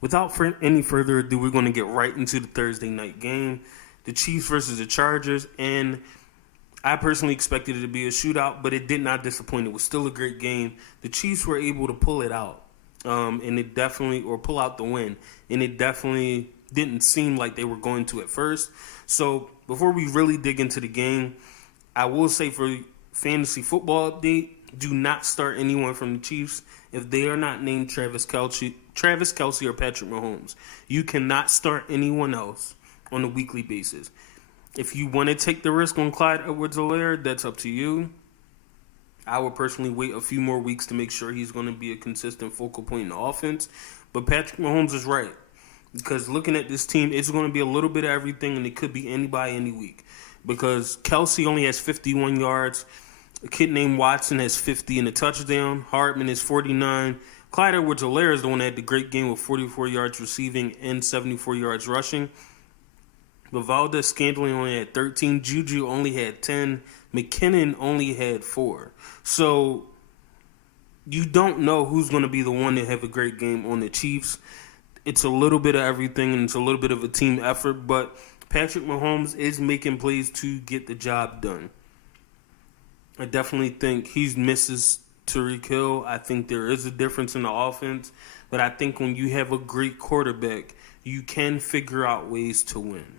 Without any further ado, we're going to get right into the Thursday night game. The Chiefs versus the Chargers, and I personally expected it to be a shootout, but it did not disappoint. It was still a great game. The Chiefs were able to pull it out, or pull out the win, and it definitely didn't seem like they were going to at first. So before we really dig into the game, I will say for fantasy football update, do not start anyone from the Chiefs if they are not named Travis Kelce or Patrick Mahomes. You cannot start anyone else on a weekly basis. If you want to take the risk on Clyde Edwards-Helaire, that's up to you. I would personally wait a few more weeks to make sure he's going to be a consistent focal point in the offense. But Patrick Mahomes is right. Because looking at this team, it's going to be a little bit of everything, and it could be anybody any week. Because Kelce only has 51 yards. A kid named Watson has 50 and a touchdown. Hardman is 49. Clyde Edwards-Helaire is the one that had the great game with 44 yards receiving and 74 yards rushing. But Valdez-Scantling only had 13. Juju only had 10. McKinnon only had 4. So you don't know who's going to be the one to have a great game on the Chiefs. It's a little bit of everything, and it's a little bit of a team effort. But Patrick Mahomes is making plays to get the job done. I definitely think he misses Tyreek Hill. I think there is a difference in the offense. But I think when you have a great quarterback, you can figure out ways to win.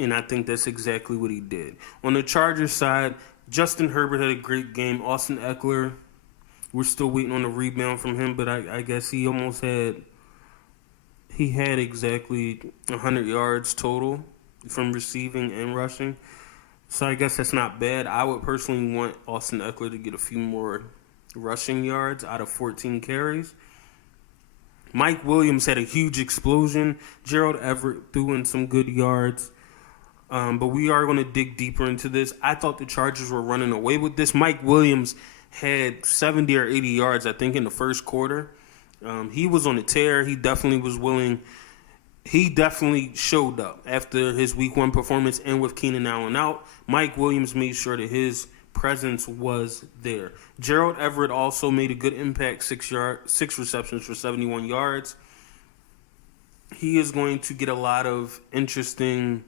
And I think that's exactly what he did. On the Chargers side, Justin Herbert had a great game. Austin Eckler, we're still waiting on a rebound from him, but I guess he had exactly 100 yards total from receiving and rushing. So I guess that's not bad. I would personally want Austin Eckler to get a few more rushing yards out of 14 carries. Mike Williams had a huge explosion. Gerald Everett threw in some good yards. But we are going to dig deeper into this. I thought the Chargers were running away with this. Mike Williams had 70 or 80 yards, I think, in the first quarter. He was on a tear. He definitely was willing. He definitely showed up after his week 1 performance, and with Keenan Allen out, Mike Williams made sure that his presence was there. Gerald Everett also made a good impact, 6 receptions for 71 yards. He is going to get a lot of interesting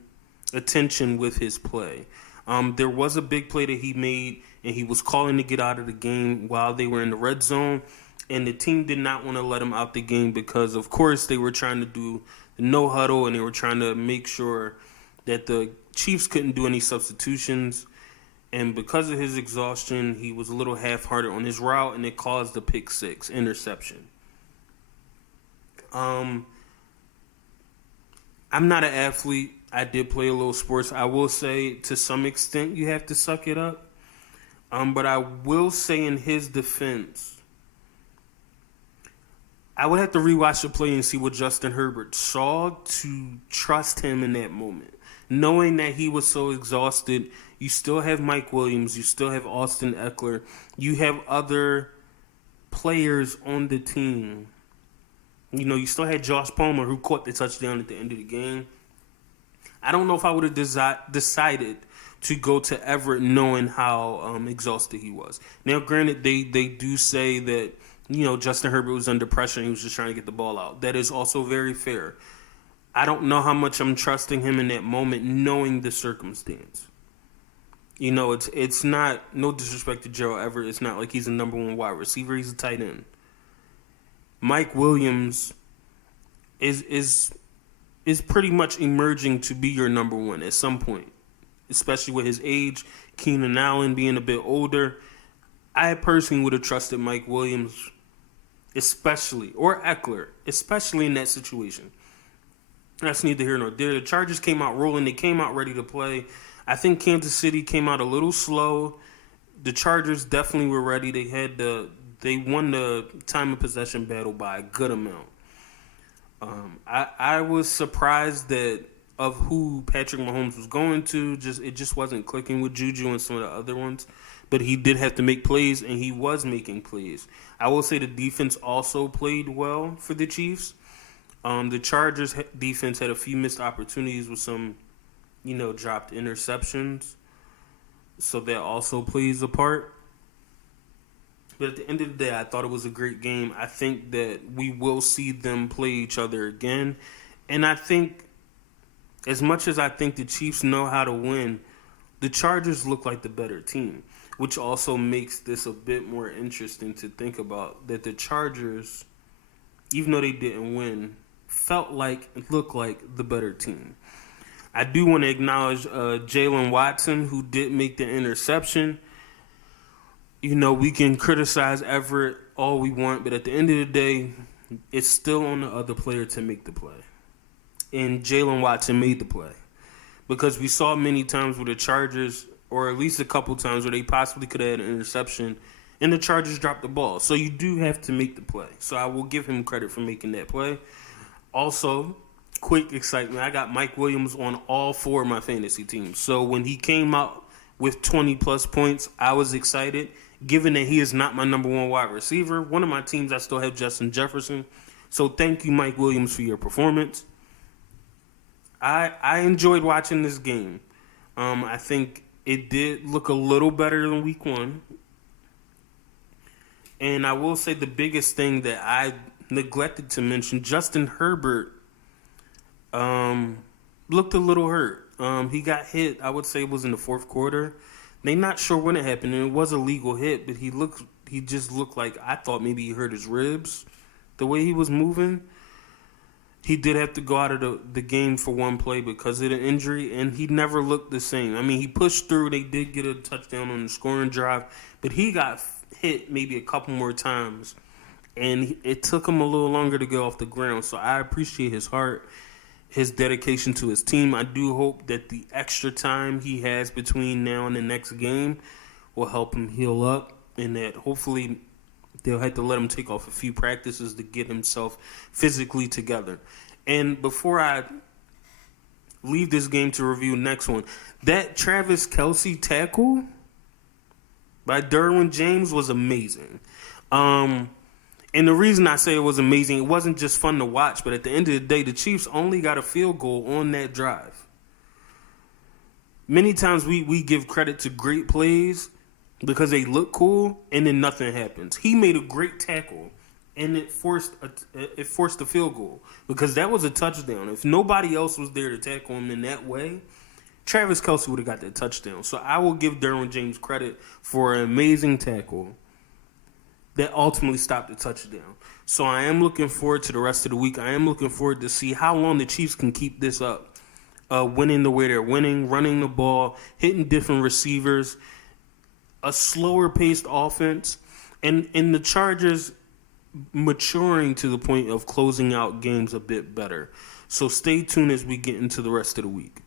attention with his play. There was a big play that he made, and he was calling to get out of the game while they were in the red zone, and the team did not want to let him out the game because, of course, they were trying to do the no huddle, and they were trying to make sure that the Chiefs couldn't do any substitutions. And because of his exhaustion, he was a little half-hearted on his route, and it caused the pick 6 interception. I'm not an athlete. I did play a little sports. I will say, to some extent, you have to suck it up. But I will say in his defense, I would have to rewatch the play and see what Justin Herbert saw to trust him in that moment. Knowing that he was so exhausted, you still have Mike Williams, you still have Austin Eckler, you have other players on the team. You know, you still had Josh Palmer, who caught the touchdown at the end of the game. I don't know if I would have decided to go to Everett knowing how exhausted he was. Now, granted, they do say that, you know, Justin Herbert was under pressure and he was just trying to get the ball out. That is also very fair. I don't know how much I'm trusting him in that moment, knowing the circumstance. You know, it's not, no disrespect to Gerald Everett, it's not like he's a number 1 wide receiver. He's a tight end. Mike Williams is pretty much emerging to be your number 1 at some point, especially with his age, Keenan Allen being a bit older. I personally would have trusted Mike Williams, especially, or Eckler, especially in that situation. That's neither here nor there. The Chargers came out rolling. They came out ready to play. I think Kansas City came out a little slow. The Chargers definitely were ready. They won the time of possession battle by a good amount. I was surprised of who Patrick Mahomes was going to. It just wasn't clicking with Juju and some of the other ones. But he did have to make plays, and he was making plays. I will say the defense also played well for the Chiefs. The Chargers defense had a few missed opportunities with some, dropped interceptions. So that also plays a part. But at the end of the day, I thought it was a great game. I think that we will see them play each other again. And I think, as much as I think the Chiefs know how to win, the Chargers look like the better team, which also makes this a bit more interesting to think about. That the Chargers, even though they didn't win, looked like the better team. I do want to acknowledge Jaylen Watson, who did make the interception. You know, we can criticize Everett all we want, but at the end of the day, it's still on the other player to make the play. And Jaylen Watson made the play. Because we saw many times where the Chargers, or at least a couple times where they possibly could have had an interception, and the Chargers dropped the ball. So you do have to make the play. So I will give him credit for making that play. Also, quick excitement. I got Mike Williams on all 4 of my fantasy teams. So when he came out with 20-plus points, I was excited. Given that he is not my number 1 wide receiver, one of my teams I still have Justin Jefferson. So thank you, Mike Williams, for your performance. I enjoyed watching this game. I think it did look a little better than week 1. And I will say the biggest thing that I neglected to mention, Justin Herbert looked a little hurt. He got hit, I would say it was in the 4th quarter. They're not sure when it happened, and it was a legal hit, but he just looked like, I thought maybe he hurt his ribs the way he was moving. He did have to go out of the game for one play because of the injury, and he never looked the same. I mean, he pushed through. They did get a touchdown on the scoring drive, but he got hit maybe a couple more times, and it took him a little longer to get off the ground. So I appreciate his heart, his dedication to his team. I do hope that the extra time he has between now and the next game will help him heal up, and that hopefully they'll have to let him take off a few practices to get himself physically together. And before I leave this game to review the next one, that Travis Kelce tackle by Derwin James was amazing. And the reason I say it was amazing, it wasn't just fun to watch, but at the end of the day, the Chiefs only got a field goal on that drive. Many times we give credit to great plays because they look cool, and then nothing happens. He made a great tackle, and it forced a field goal because that was a touchdown. If nobody else was there to tackle him in that way, Travis Kelce would have got that touchdown. So I will give Derwin James credit for an amazing tackle that ultimately stopped the touchdown. So I am looking forward to the rest of the week. I am looking forward to see how long the Chiefs can keep this up, winning the way they're winning, running the ball, hitting different receivers, a slower-paced offense, and the Chargers maturing to the point of closing out games a bit better. So stay tuned as we get into the rest of the week.